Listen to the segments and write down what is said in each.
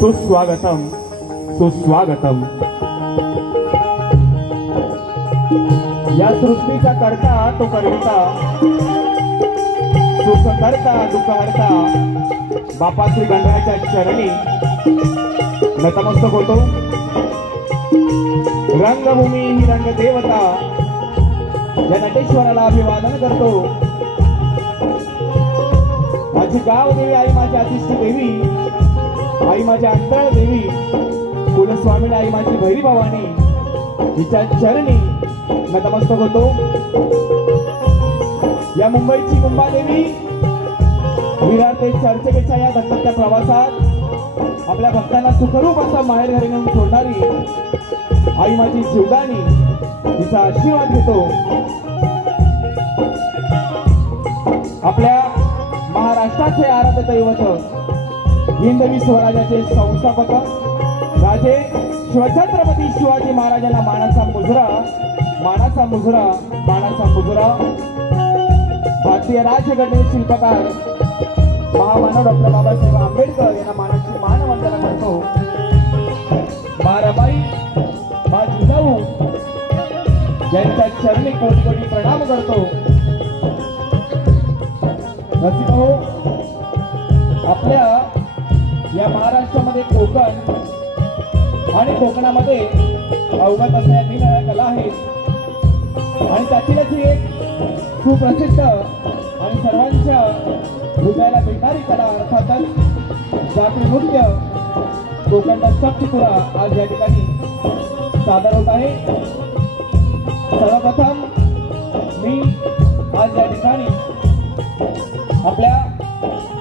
सुस्वागतम सुस्वागतम। या सृष्टीचा करता तो करता, सुख करता दुःख हरता बापा श्री गणरायाच्या चरणी नतमस्तक होतो। रंगभूमी ही रंगदेवता या नटेश्वराला अभिवादन करतो। माझी गाव देवी आई, माझी अतिष्ठ देवी आई, माझी अंतराळ देवी कुलस्वामिनी आई, माझी भैरी भवानी हिच्या चरणी नतमस्तक होतो। या मुंबईची मुंबादेवी विरार ते चर्चगेटच्या या दत्तच्या प्रवासात आपल्या भक्तांना सुखरूप असा माहेर घरी नेऊन सोडणारी आई माझी जीवदानी हिचा आशीर्वाद घेतो। आपल्या महाराष्ट्राचे आराध्य दैवत हिंदवी स्वराज्याचे संस्थापक राजे शिवछत्रपती शिवाजी महाराजांना मानाचा मुजरा मानाचा मुजरा मानाचा मुजरा भारतीय राज्यघटनेचे शिल्पकार महामानव डॉक्टर बाबासाहेब आंबेडकर यांना मानाची मानवंदना करतो। बाराबाई मा जिजाऊ यांच्या चरणी कोटी कोटी प्रणाम करतो। रसिको, आपल्या या महाराष्ट्रामध्ये कोकण आणि कोकणामध्ये अवगत असलेल्या निरनिराळ्या कला आहेत आणि त्यातीलच एक सुप्रसिद्ध आणि सर्वांच्या हृदयाला भेटणारी कला अर्थातच जाती नृत्य कोकणचा शक्तिपुरा आज या ठिकाणी सादर होत आहे। सर्वप्रथम मी आज या ठिकाणी आपल्या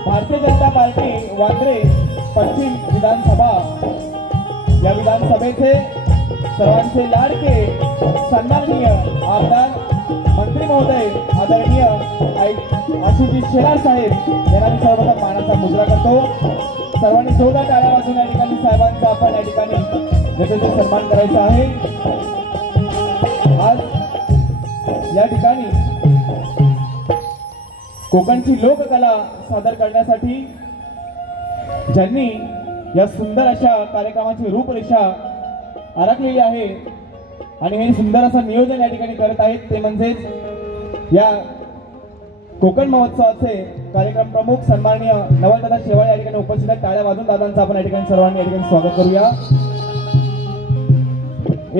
भारतीय जनता पार्टी वांद्रे पश्चिम विधानसभा या विधानसभेचे सर्वांचे लाडके सन्माननीय आमदार मंत्री महोदय आदरणीय आशुजी शेलार साहेब यांना मी सर्वप्रथम मानाचा मुजरा करतो। सर्वांनी जोरदार टाळ्या वाजवून या ठिकाणी साहेबांचा आपण या ठिकाणी यथेच सन्मान करायचा आहे। आज या ठिकाणी कोकणची लोककला सादर करण्यासाठी ज्यांनी या सुंदर अशा कार्यक्रमाची रूपरेषा आखलेली आहे आणि हे सुंदर असं नियोजन या ठिकाणी करत आहेत ते म्हणजेच या कोकण महोत्सवाचे कार्यक्रम प्रमुख सन्माननीय नवलदादा शेवाळे या ठिकाणी उपस्थित आहेत। टाळ्या वाजून दादांचं आपण या ठिकाणी सर्वांनी या ठिकाणी स्वागत करूया।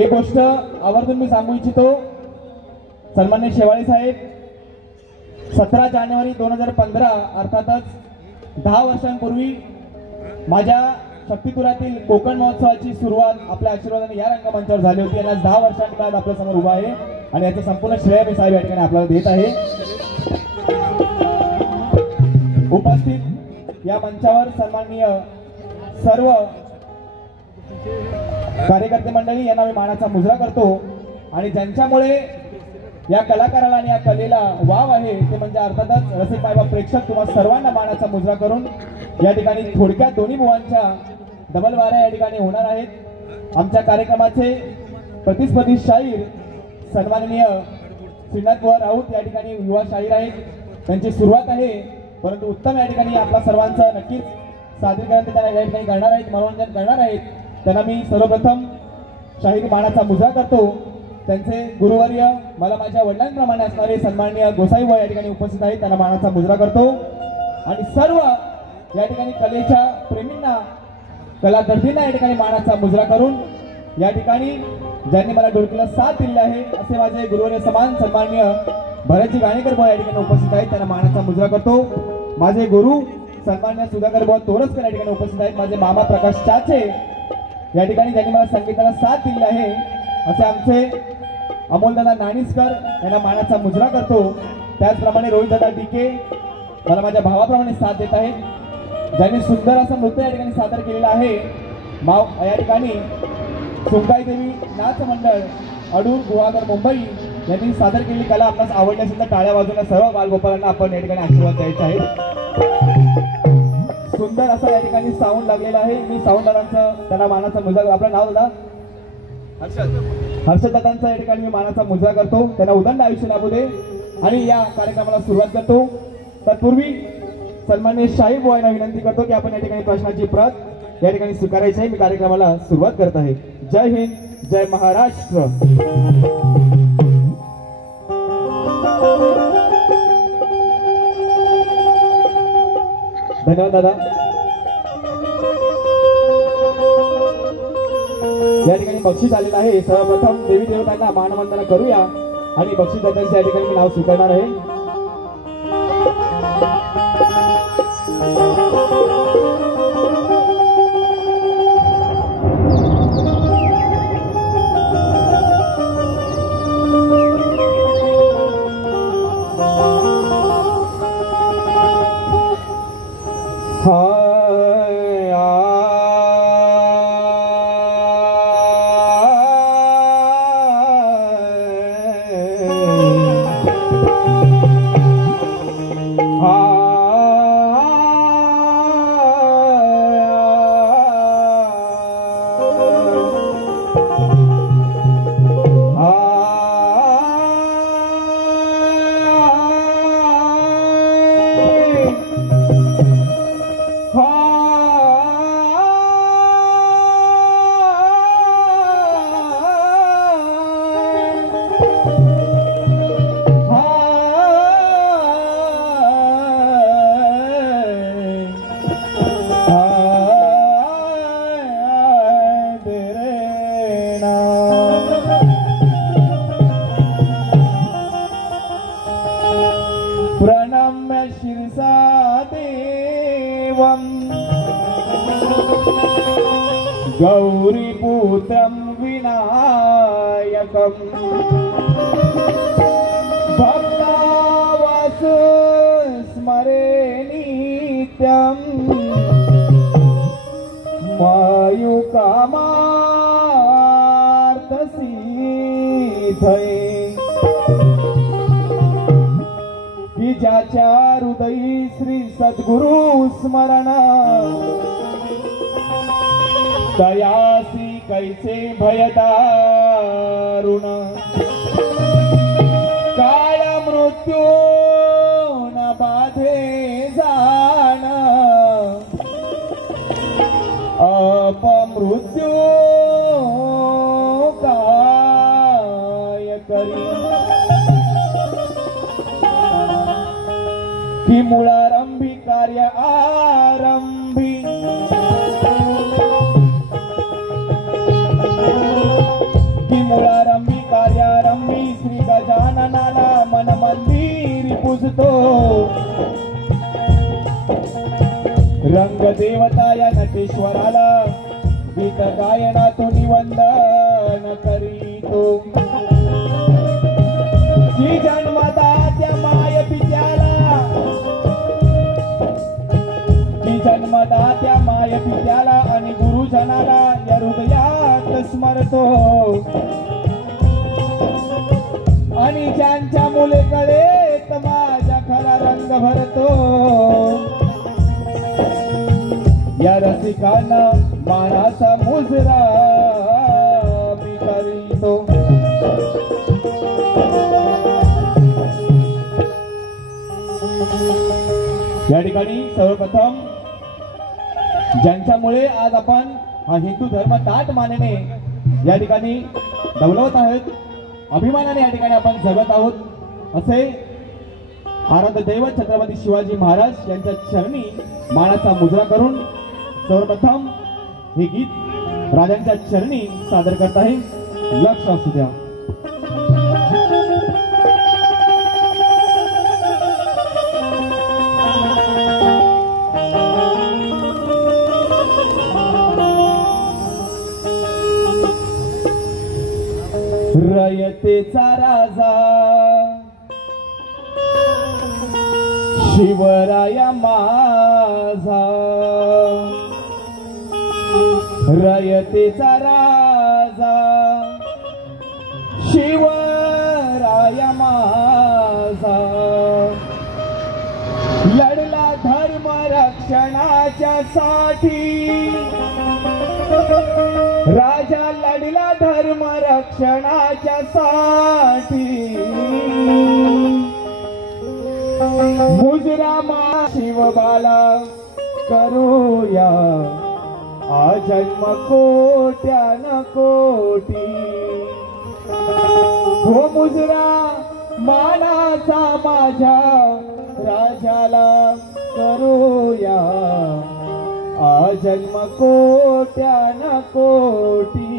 एक गोष्ट आवर्जून मी सांगू इच्छितो, सन्माननीय शेवाळे साहेब 17 जानेवारी 2015 अर्थातच 10 वर्षांपूर्वी माझ्या शक्तिपुरातील कोकण महोत्सवाची सुरुवात आपल्या आशीर्वादाने या रंगमंचावर झाली होती आणि आज 10 वर्षांनी आज आपल्या समोर उभा आहे आणि याचं संपूर्ण श्रेय मी साहेब या ठिकाणी आपल्याला देत आहे। उपस्थित या मंचावर सन्माननीय सर्व कार्यकर्ते मंडळी यांना मी मानाचा मुजरा करतो आणि ज्यांच्यामुळे या कलाकाराला आणि या कलेला वाव आहे ते म्हणजे अर्थातच रसिक मायबाप प्रेक्षक तुम्हा सर्वांना मानाचा मुजरा करून या ठिकाणी थोडक्यात दोन्ही बुवांच्या डबल वाऱ्या या ठिकाणी होणार आहेत। आमच्या कार्यक्रमाचे प्रतिस्पर्धी शाहीर सन्माननीय श्रीनाथ बुवा राऊत या ठिकाणी युवा शाहीर आहेत, त्यांची सुरुवात आहे परंतु उत्तम या ठिकाणी आपल्या सर्वांचं नक्कीच सादरीकरण ते त्यांना या ठिकाणी करणार आहेत, मनोरंजन करणार आहेत। त्यांना मी सर्वप्रथम शाहिरी मानाचा मुजरा करतो। त्यांचे गुरुवर्य मला माझ्या वडिलांप्रमाणे असणारे सन्माननीय गोसाई बुवा या ठिकाणी उपस्थित आहेत, त्यांना मानाचा मुजरा करतो आणि सर्व या ठिकाणी कलेच्या प्रेमींना कलादर्दींना या ठिकाणी मानाचा मुजरा करून या ठिकाणी ज्यांनी मला ढोलकीला साथ दिली आहे असे माझे गुरुवर्य समान सन्माननीय भरतजी गाणेकर बुवा या ठिकाणी उपस्थित आहेत, त्यांना मानाचा मुजरा करतो। माझे गुरु सन्माननीय सुधाकर बुवा तोरसकर या ठिकाणी उपस्थित आहेत, माझे मामा प्रकाश चाचे या ठिकाणी ज्यांनी मला संगीताला साथ दिली आहे असे आमचे अमोलदादा नाणीसकर यांना मानाचा मुजरा करतो। त्याचप्रमाणे रोहितदादा डीके मला माझ्या भावाप्रमाणे साथ देत आहेत, ज्यांनी सुंदर असं नृत्य या ठिकाणी सादर केलेलं आहे। या ठिकाणी सुंकाई देवी नाच मंडळ अडूर गुहागर मुंबई यांनी सादर केलेली कला आपल्यास आवडली असेल तर टाळ्या वाजवून सर्व बालगोपालांना आपण या ठिकाणी आशीर्वाद द्यायचे आहे। सुंदर असा या ठिकाणी साऊंड लागलेला आहे, मी साऊंड दादांचं त्यांना मानाचा मुजरा, आपलं नाव दादा हर्षद दादांचा या ठिकाणी मी मानाचा मुजरा करतो, त्यांना उदंड आयुष्य लाभू दे आणि या कार्यक्रमाला सुरुवात करतो। तत्पूर्वी सन्माननीय शाहीर बुवा यांना विनंती करतो की आपण या ठिकाणी प्रश्नाची प्रत या ठिकाणी स्वीकारायची आहे। मी कार्यक्रमाला सुरुवात करत आहे। जय हिंद, जय महाराष्ट्र। धन्यवाद दादा। या ठिकाणी बक्षीस आलेलं आहे, सर्वप्रथम देवी देवतांना मानवंदना करूया आणि बक्षीस दात्यांचं या ठिकाणी मी नाव स्वीकारणार आहे। गौरीपुत्रं विनायकं भक्तावसु स्मरे नित्यं वायुकामार्थसिद्धये की ज्याच्या हृदयी श्री सद्गुरु स्मरण तयासी कैसे भयदारुण काळ मृत्यू न बाधे जाण अपमृत्यू काय करी की मूळारंभी कार्य आरंभी मूळारंभी कार्यारंभी श्री गजाननाला मन मंदिर पूजतो रंग देवता या नटेश्वराला गीत गायनातून वंदन करीतो की जन्मदात्या माय पित्याला की सदा त्या माय पित्याला आणि गुरुजनाला या हृदयात स्मरतो आणि ज्यांच्या मुले कळेत माझ्या खरा रंग भरतो या रसिकांना मानाचा मुजरा मी करीतो। या ठिकाणी सर्वप्रथम ज्यांच्यामुळे आज आपण हा हिंदू धर्म ताट मानेने या ठिकाणी दौलवत आहोत, अभिमानाने या ठिकाणी आपण जगत आहोत असे आराध्य दैवत छत्रपती शिवाजी महाराज यांच्या चरणी मानाचा मुजरा करून सर्वप्रथम हे गीत राजांच्या चरणी सादर करत आहे। लक्ष असू द्या। रयतेचा राजा शिवराया माझा, रयतेचा राजा शिवराया माझा, लढला धर्म रक्षणाच्या साठी, राजा लढला धर्म रक्षणाच्या साठी, मुजरा मा शिवबाला करूया आजन्म कोट्यान कोटी, हो मुजरा मानाचा माझ्या राजाला करूया आजन्म कोट्यान कोटी।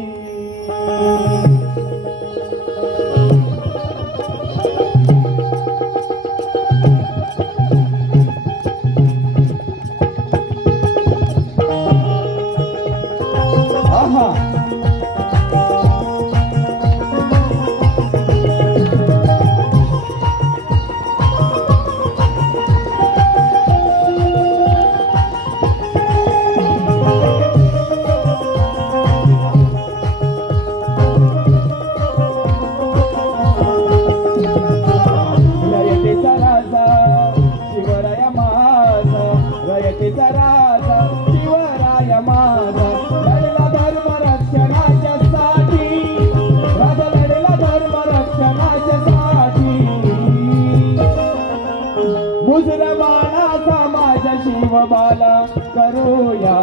शिवबाला करूया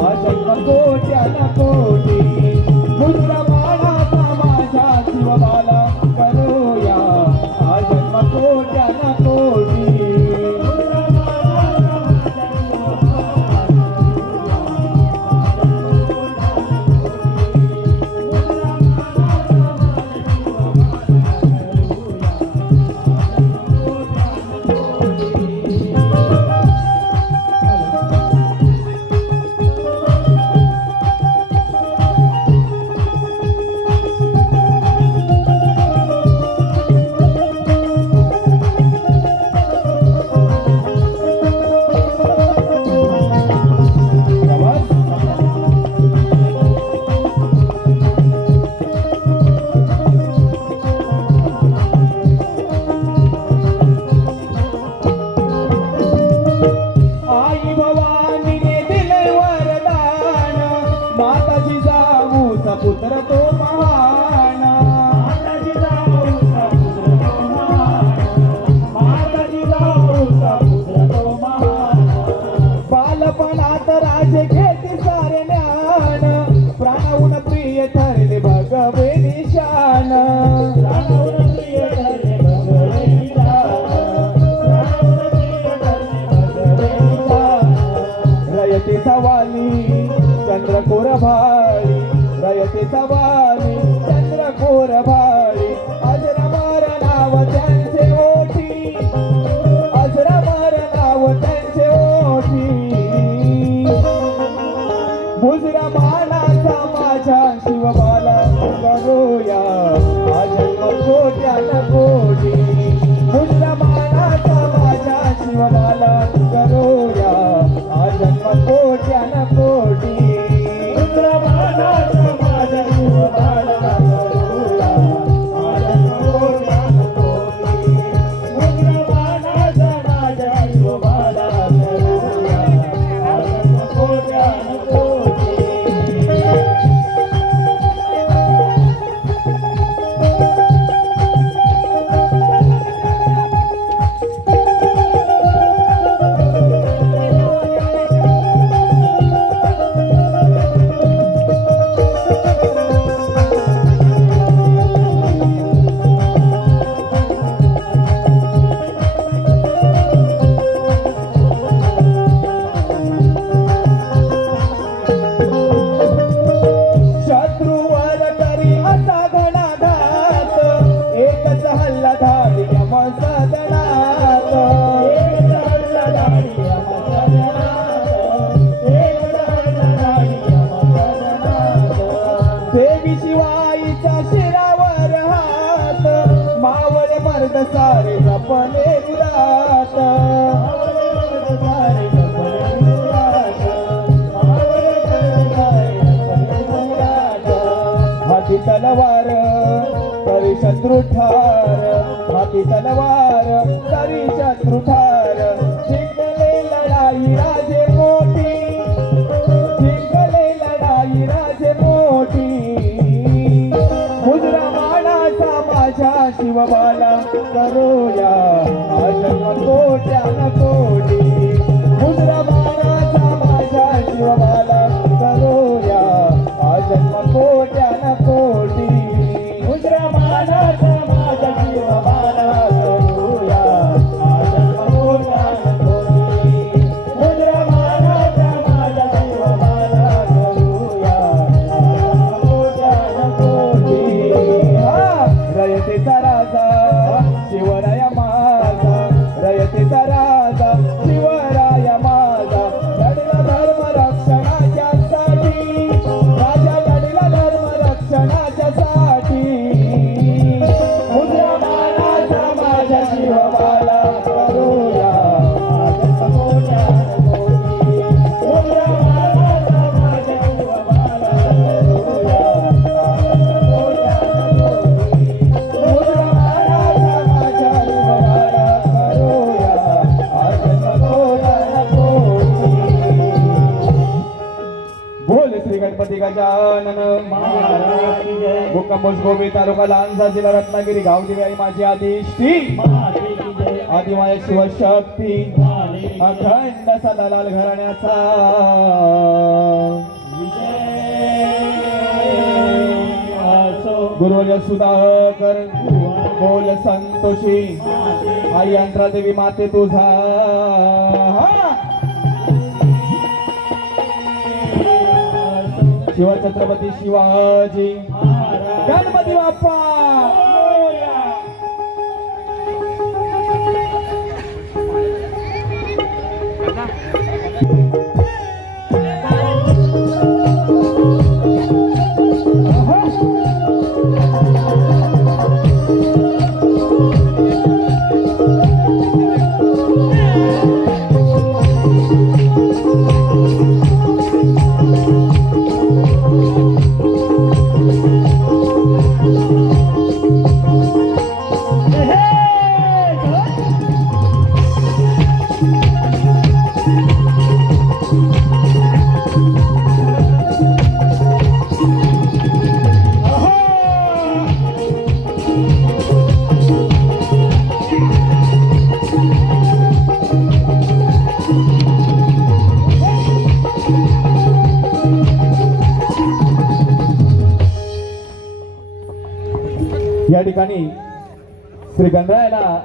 आजन्म कोट्यान कोटी, मुजरा मानाचा माझ्या शिवबाला करूया आजन्म कोट्यान कोटी। पुत्र तो महान, माताजी जाऊचा पुत्र तो महान, माताजी जाऊचा पुत्र तो महान, बालपणात राजे घेते सारे ज्ञान, प्राणाहून प्रिय ठरले भगवे निशान, प्राणाहून प्रिय ठरले भगवे निशान, प्राणाहून प्रिय ठरले भगवे निशान, रयतेचा वाली चंद्रकोर भाळी, रयतेचा वाली चंद्रकोर भाळी, अजरामर नाव त्यांचे ओठी, अजरामर नाव त्यांचे ओठी, मुजरा मानाचा माझ्या शिवबाला करूया आजन्म कोट्यान कोटी, मुजरा मानाचा माझ्या शिवबाला करूया आजन्म कोट्यान कोट्यान कोटी रुद्रमानाचा माझा जीव बाळा करूया आजन्म कोट्यान कोटी रुद्रमानाचा माझा जीव बाळा करूया आजन्म कोट्यान कोटी देवी शिवाईच्या शिरावर हात मावळे मर्द सारे जपले गुरात हाती तलवार तरी शत्रू ठार हाती तलवार तरी शत्रू ठार जिंकले लढाई राजे मोठी जिंकले लढाई राजे मोठी मुद्रामानाचा माझ्या शिवबाला करूया आजन्म कोट्यान कोटी मुद्रामानाचा माझ्या शिवबाला करूया आजन्म कोट्यान कोटी मुद्रामानाचा माझ्या शिवबाला करूया आजन्म कोट्यान कोटी मुद्रामानाचा माझ्या शिवबाला करूया आजन्म कोट्यान कोटी रयतेचा राजा शिवराया माझा रयतेचा राजा शिवराया माझा लढला धर्म रक्षणाच्यासाठी राजा लढला धर्म रक्षणाच्यासाठी मुद्रामानाचा माझ्या शिवबाला करूया आजन्म कोट्यान कोटी मुद्रामानाचा माझ्या शिवबाला करूया आजन्म कोट्यान कोटी मुद्रामानाचा माझ्या शिवबाला करूया आजन्म कोट्यान कोटी बोल श्री गणपती गजानन महाराज की जय मुक्काम गोबी तालुका लांजा जिल्हा रत्नागिरी गाव दिवाळी माझी आदिष्टी आदिमाय शिवशक्ती अखंड सदालाल घराण्याचा गुरुवर्य सुधाकर बोल संतोषी आई अंतरा देवी माते तुझा शिवछत्रपती शिवाजी गणपती बाप्पा या ठिकाणी श्री गणरायाला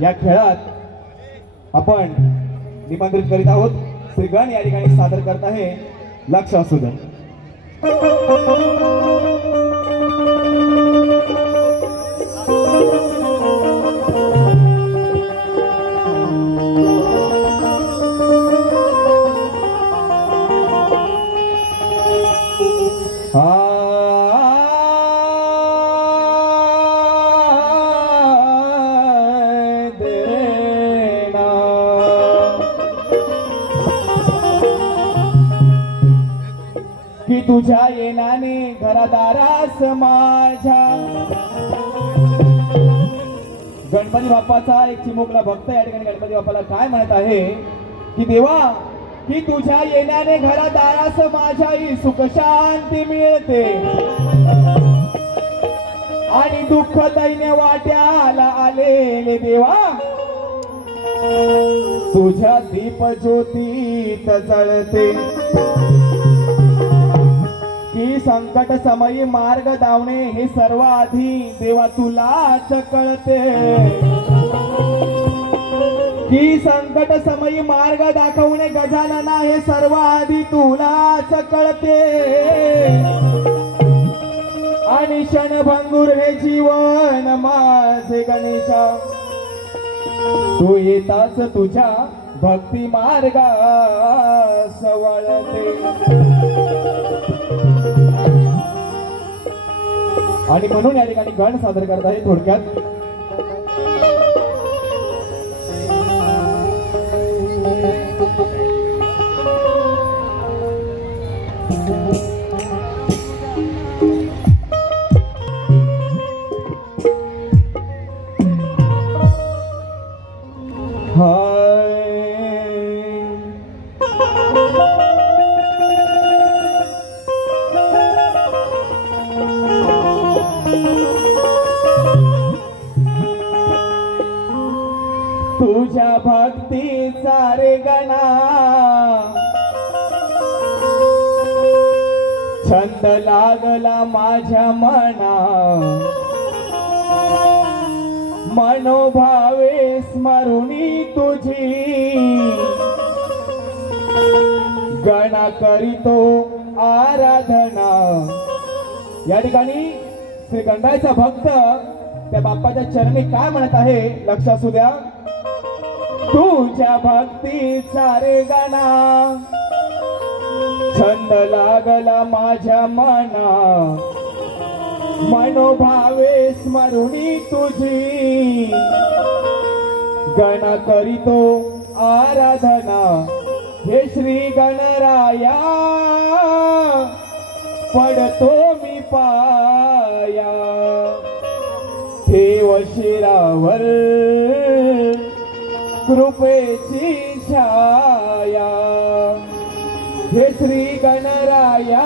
या खेळात आपण निमंत्रित करीत आहोत। श्री गण या ठिकाणी सादर करत आहे लक्ष असू द्या। की तुझ्या येण्याने घरादारास माझ्या गणपती बाप्पाचा एक चिमुकला भक्त या ठिकाणी गणपती बाप्पाला काय म्हणत आहे की देवा की तुझ्या येण्याने घरादारास माझ्याही सुख शांती मिळते आणि दुःख दैन्य वाट्याला आलेले देवा तुझ्या दीप ज्योतीत जळते की संकट समयी मार्ग धावणे हे सर्व आधी देवा तुलाच कळते की संकट समयी मार्ग दाखवणे गजानना हे सर्व आधी तुलाच कळते आणि क्षणभंगुर हे जीवन माझे गणेशा तू येताच तुझ्या भक्ती मार्गास वळते आणि म्हणून या ठिकाणी गण सादर करत आहे थोडक्यात तुझ्या भक्तीचा रे गणा छंद लागला माझ्या मना मनोभावे स्मरुणी तुझी गणा करीतो आराधना या ठिकाणी श्री गणरायाचा भक्त त्या बाप्पाच्या चरणी काय म्हणत आहे लक्ष असू द्या तुझ्या भक्तीचा रे गणा छंद लागला माझ्या मना मनोभावे स्मरुणी तुझी गण करीतो आराधना हे श्री गणराया पडतो मी पाया ठेव शिरावर कृपेची छाया हे श्री गणराया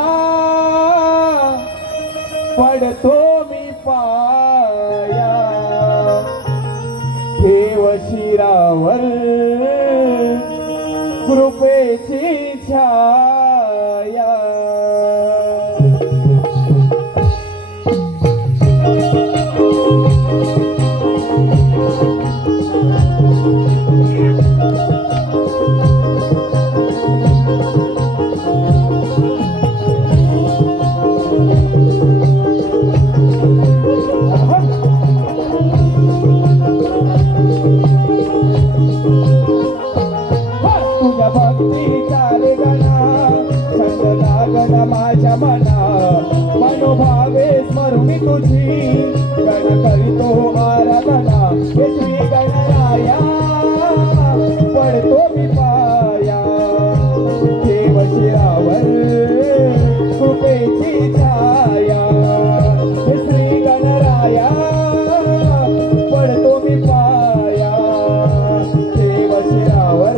पडतो मी पाया ठेव शिरावर कृपेची छाया माझ्या मना मनोभावे स्मरुणी तुझी गण करीतो आराधना हे श्री गणराया पडतो मी पाया देव शिरावर कृपेची छाया हे श्री गणराया पडतो मी पाया देव शिरावर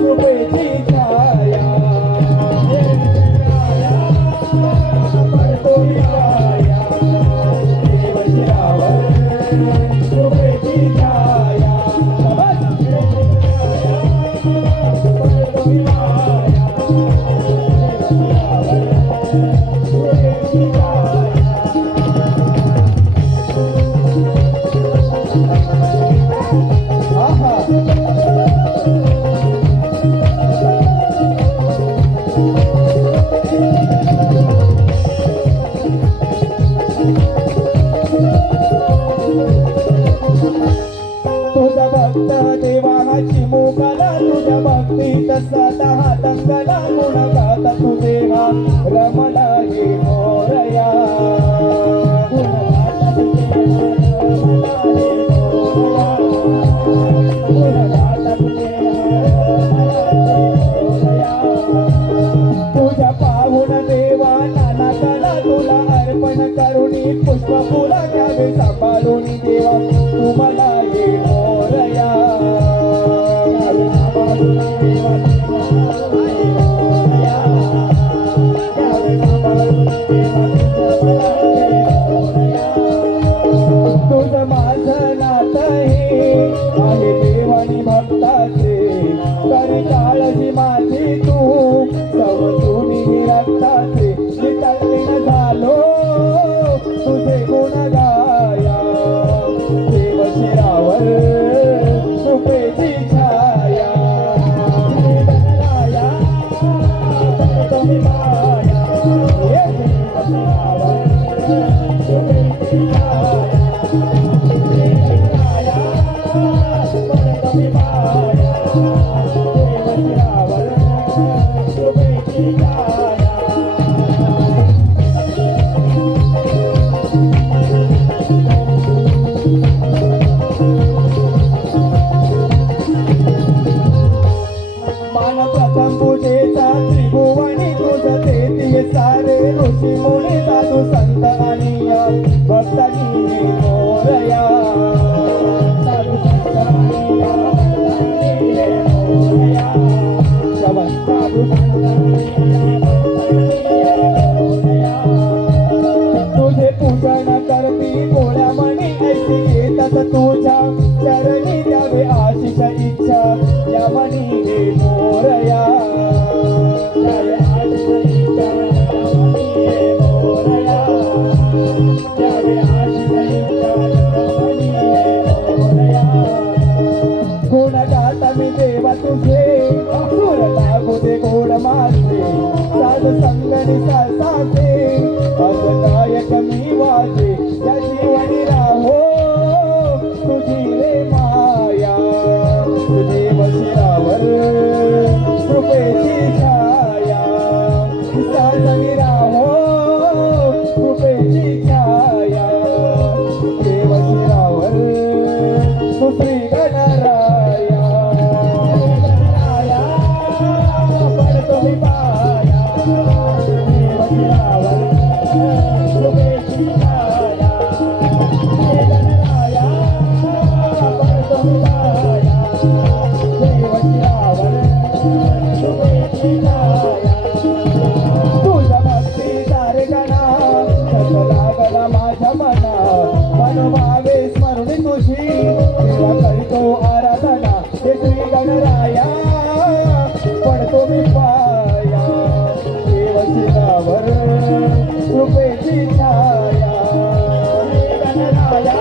कृपेची छाया तुझा भक्त देवाची मुखाला तुझ्या भक्तीत सदा दंगला गुण गाता तू देवा रमला हे मोरया तुझ्या पाहुण बापूला घ्यावे सांभाळून देवा तुम्हाला ये मोरया तुझं माझं नातं हे आहे देवानी भक्ताचे तरी काळजी माझी तू समजून रक्ताचे तल्लीन झालो तुझे गुण गाया देव शिरावर कृपेची छाया गणराया तुम्ही माया देव शिरावर कृपेची छाया गणराया तुम्ही माया देव शिरावर कृपेची छाया प्रथम पूजेचा त्रिभुवनी तुझं ते सारे ऋषी मुनी साधू संत आणि भक्तांनी मोरया साधू संत आणि मोरया साधू तुझे पूजन करती गोळ्या मणी ऐशी येतात तुझ्या चरणी द्यावे आशिष इच्छा या मणी मोरया गुण गाता मी देवा तुझे सुर लागू दे गोड माझे साध संगणी सासे अज गायक मी वाजे या जीवनी राहो तुझी रे माया देव शिरावर कृपेची छाया सासनी राहो कृपेची छाया देव शिरावर दुसरी गणराया गणराया पडतो मी पाया देव शिरावर कृपेची छाया गणराया पडतो मी पाया देव शिरावर कृपेची छाया तुझा भक्ती सारे गणा लागला माझ्या मना मनोभावे स्मरणी तुझी देवा करीतो आराधना हे श्री गणराया पडतो मी पाया देव शिरावर कृपेची छाया गणराया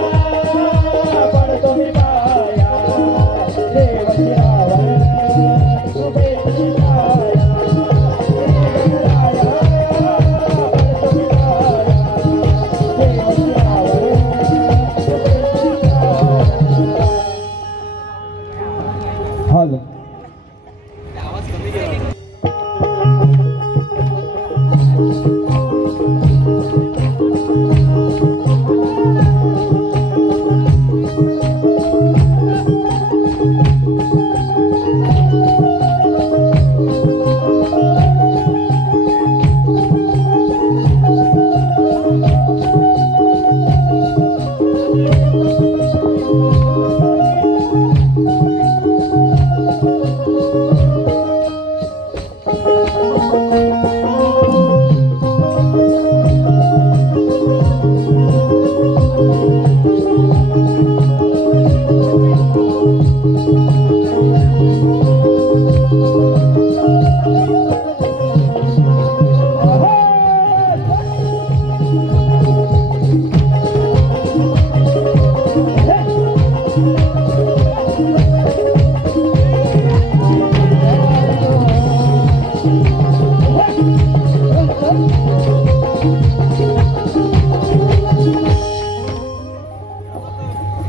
पडतो मी पाया देव शिरावर कृपेची छाया गणराया पडतो मी पाया देव शिरावर कृपेची छाया हाल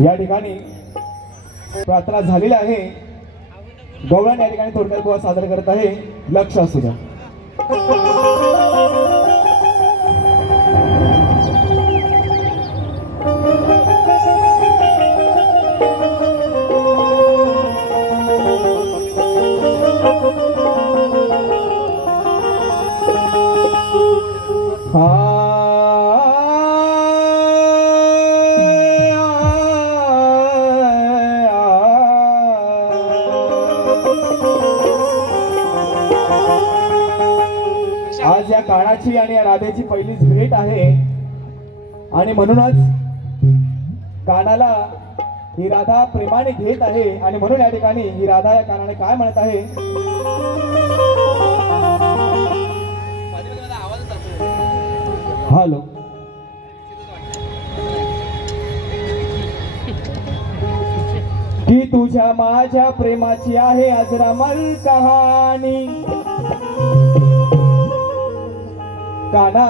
या ठिकाणी प्रार्थना झालेली आहे. गवळण या ठिकाणी थोडक्यात बुवा सादर करत आहे. लक्ष असू द्या. आज या कानाची आणि या राधेची पहिलीच भेट आहे आणि म्हणूनच कानाला ही राधा प्रेमाने घेत आहे आणि म्हणून या ठिकाणी ही राधा या कानाने काय म्हणत आहे? हॅलो, की तुझ्या माझ्या प्रेमाची आहे अजरामर कहाणी. काना,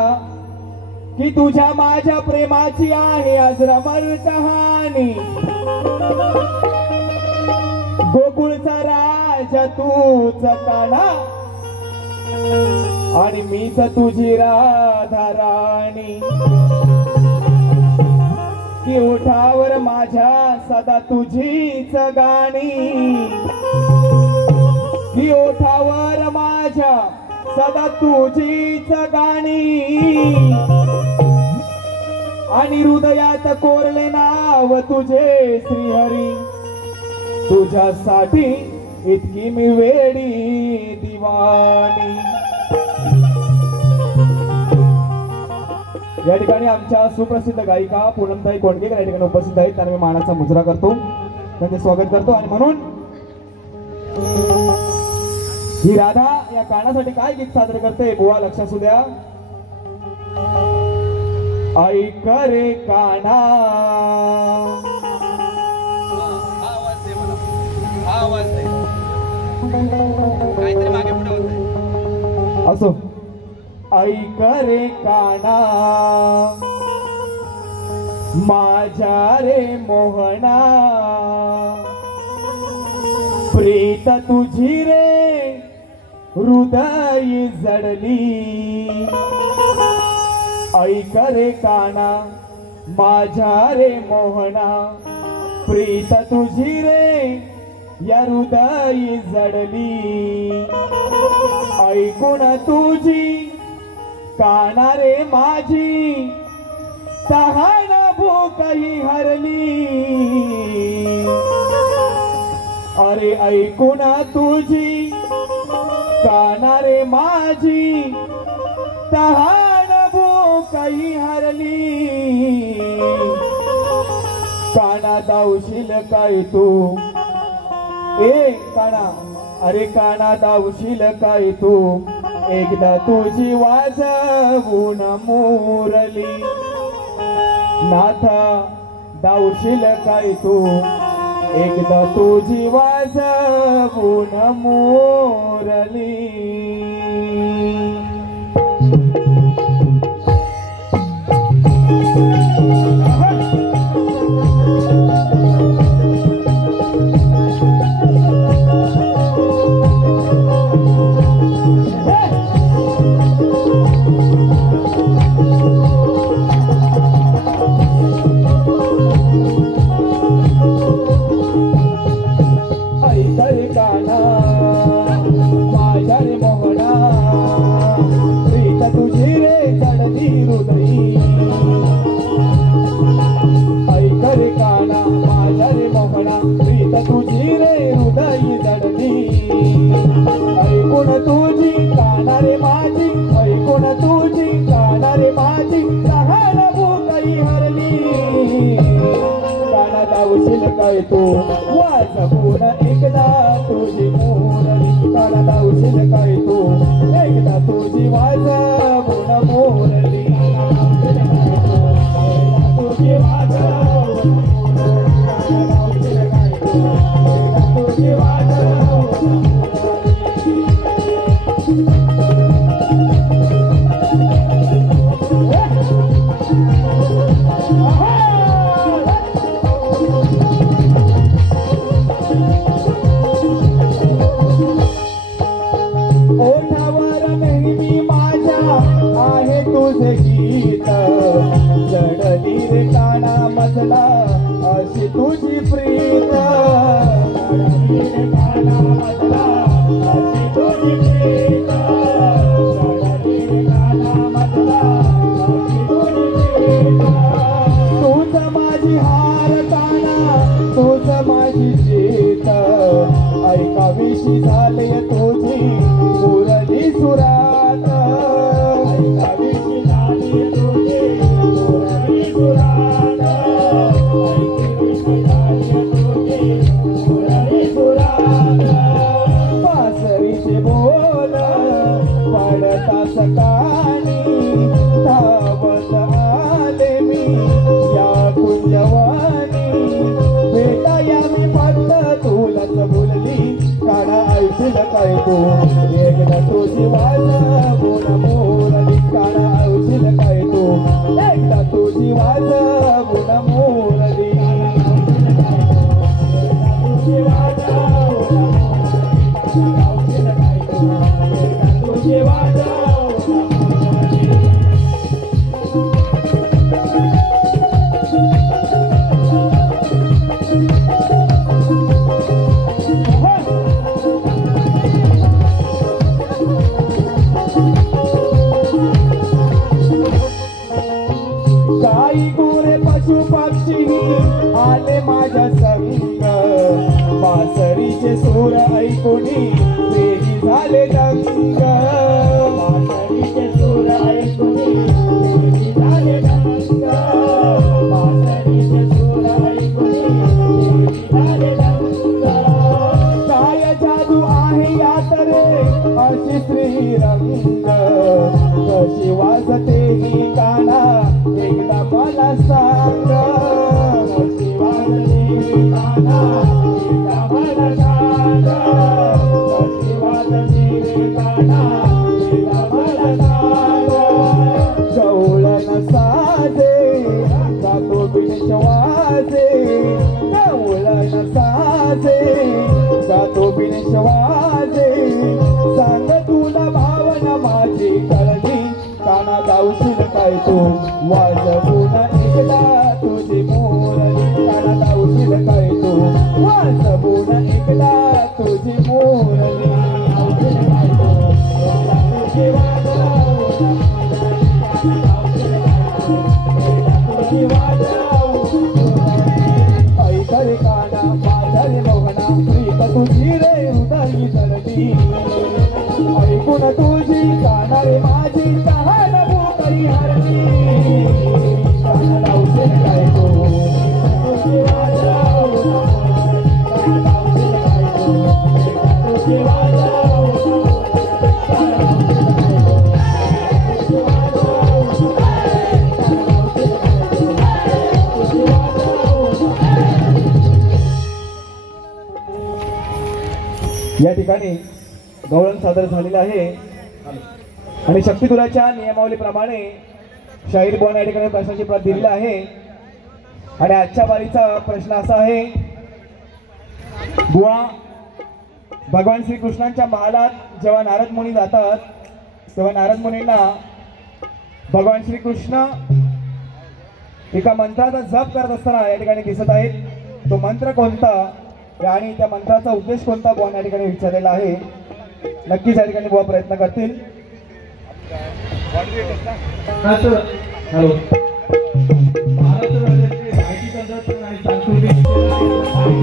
की तुझ्या माझ्या प्रेमाची आहे अजरामर कहाणी. गोकुळचा राजा तूच काना आणि मीच तुझी राधा राणी. की ओठावर माझ्या सदा तुझीच गाणी. की ओठावर माझ्या सदा तुझीच गाणी आणि हृदयात कोरले नाव तुझे श्रीहरी. तुझ्यासाठी इतकी मी वेडी दिवाणी. या ठिकाणी आमच्या सुप्रसिद्ध गायिका पूनमताई कोंडकेकर या ठिकाणी उपस्थित आहेत. त्यांना मी मानाचा मुजरा करतो, त्यांचे स्वागत करतो. आणि म्हणून ही राधा या कानासाठी काय गीत सादर करते बुवा लक्ष असू द्या. ऐक रे काना, असो. ऐक रे काना माझ्या रे मोहना. प्रीत तुझी रे हृदय जडली. ऐक रे काना माझ्या रे मोहना. प्रीत तुझी रे या हृदय जडली. ऐकून तुझी काना रे माझी तहान भूकही हरली. अरे ऐकून तुझी काना रे माझी तहान भूकही हरली. काना दावशील काय तू ए काना. अरे काना दावशील काय तू एकदा तुझी वाजवून मुरली. नाथ दावशील काय तू एकदा तुझी वाजवून मुरली. तुझी रे हृदय जडली. ऐकून तुझी काना रे माझी. ऐकून तुझी काना रे माझी तहान भूकही हरली. काना दावशील काय तू वाजवून एकदा तुझी मुरली. काना दावशील काय तू एकदा तुझी वाजवून मुरली. तुझी वाजवून ओठावर नेहमी माझ्या आहे तुझे गीत. जडली रे काना मजला अशी तुझी प्रीत. जडली रे काना मजला अशी तुझी प्रीत. सकाळी धावत आले मी या कुंजवानी भेटा यावी फक्त तुलाच बोलली काना ऐशील काय तू एकदा तुझी वाज गुण मोरली काना ऐशील काय तू एकदा तुझी वाज गुण मोरली आले माझ्या संग बासरीचे सूर ऐकुनी वेगी झाले दंग बासरीचे सूर ऐकुनी वेगी झाले दंग बासरीचे सूर ऐकुनी वेगी झाले दंग काय जादू आहे यात रे अशी श्रीरंग कशी वाजते ही काना एकदा मला सांग गवळण साजे जातो बिनशवाजे गवळण साजे जातो बिनशवाजे सांग तुला भावना माझी कळली काना गावशील काय तू वाजवून एकदा तुझी मोरली काना गावशील काय तू वाजवून एकदा तुझी मोरली ऐकले काना माझ्या मोहना प्रीत तुझी रे हृदयी तलडी ऐकून तुझी काना रे माझी तहान भूकरी हरली काना लावशील काय तू तुझी वाजव काना लावशील काय तू तुझी वाजव या ठिकाणी गवळण सादर झालेलं आहे आणि शक्तिगुराच्या नियमावलीप्रमाणे शाहीर बुवाने या ठिकाणी प्रश्नाची प्रत दिलेली आहे आणि आजच्या बारीचा प्रश्न असा आहे बुवा भगवान श्रीकृष्णांच्या महालात जेव्हा नारद मुनी जातात तेव्हा नारद मुनींना भगवान श्रीकृष्ण एका मंत्राचा जप करत असताना या ठिकाणी दिसत आहेत तो मंत्र कोणता आणि त्या मंत्राचा उद्देश कोणता बुवा या ठिकाणी विचारलेला आहे नक्कीच या ठिकाणी बुवा प्रयत्न करतील हॅलो महाराष्ट्र राज्याचे माहिती तंत्रज्ञान आणि सांस्कृतिक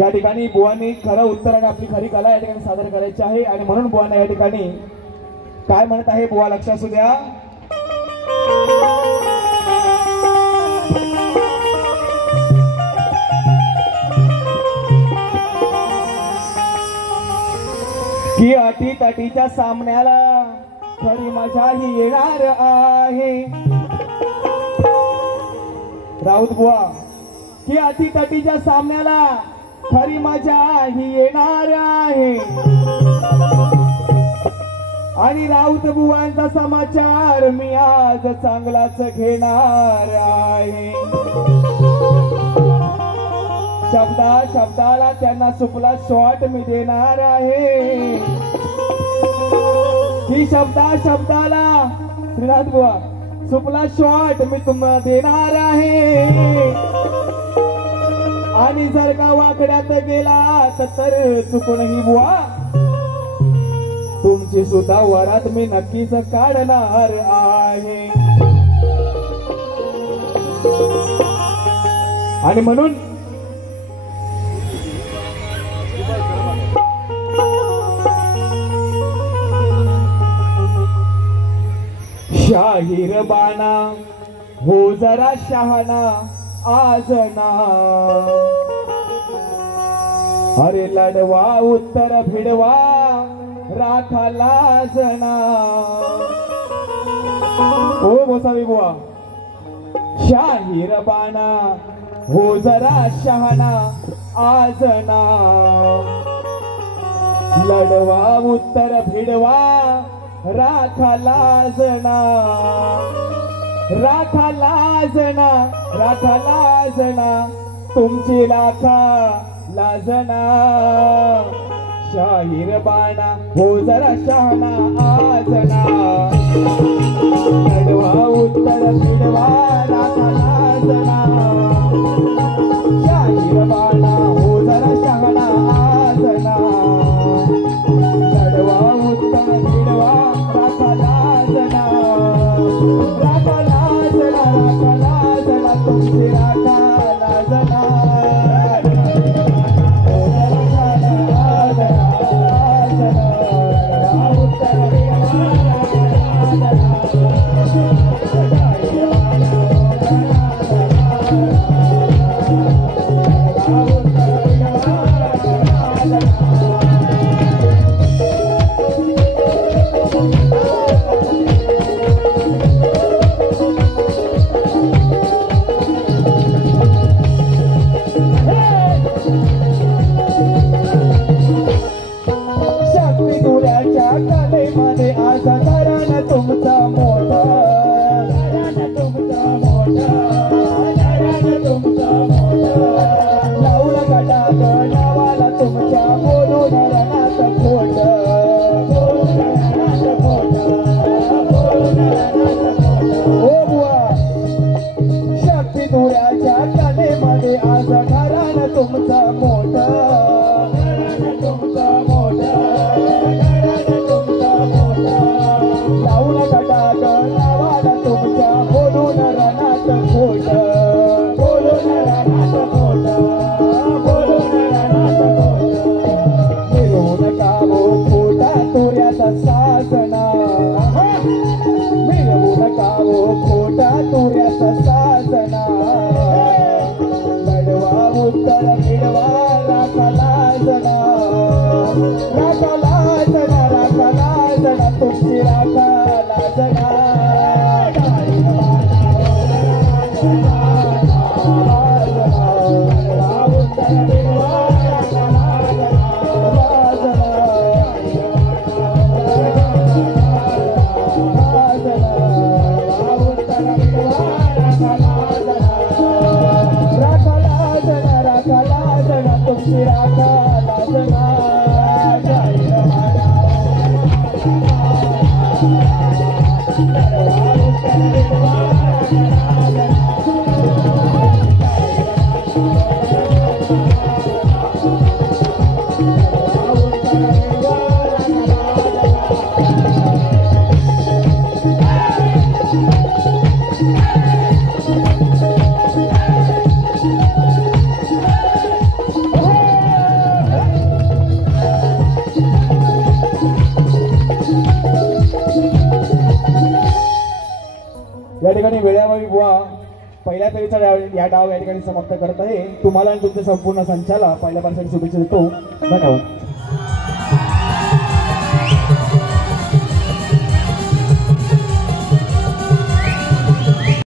या ठिकाणी बुवांनी खरं उत्तर आणि आपली खरी कला या ठिकाणी सादर करायची आहे आणि म्हणून बुवांना या ठिकाणी काय म्हणत आहे बुवा लक्षात असू द्या की अटी तटीच्या सामन्याला खरी मजाही येणार आहे राऊत बुवा की अटी तटीच्या सामन्याला खरी मजा ही येणार आहे आणि राऊत बुवांचा समाचार मी आज चांगलाच घेणार आहे. शब्दाला त्यांना सुपला शॉट मी देणार आहे. ही शब्दाला श्रीनाथ बुवा सुपला शॉट मी तुम्हाला देणार आहे. आणि जर का वाकड्यात गेला तर चुकूनही बुवा तुमची सुद्धा वरात मी नक्कीच काढणार आहे. आणि म्हणून शाहीर बाणा हो जरा शहाणा आज ना. अरे लढवा उत्तर भिडवा राखा लाजना. ओ गोसावी बुवा शाहीर बाणा हो जरा शहाणा आज ना. लढवा उत्तर भिडवा राखा लाजना. राखा लाजना राखा लाजना तुमची राखा लाजना. शाहीर बाणा हो जरा शहाणा आज ना. लढवा उत्तर भिडवा राखा लाजना. शाहीर बाणा हो जरा शहाणा आज ना. लढवा उत्तर भिडवा राखा लाजना. राखा लाजना तुमची राखा लाजना. या ठिकाणी वेळावळी बुवा पहिल्या फेरीचा या डाव या ठिकाणी समाप्त करत आहे. तुम्हाला आणि तुमच्या संपूर्ण संचाला पहिल्या पारसाठी शुभेच्छा देतो. धन्यवाद.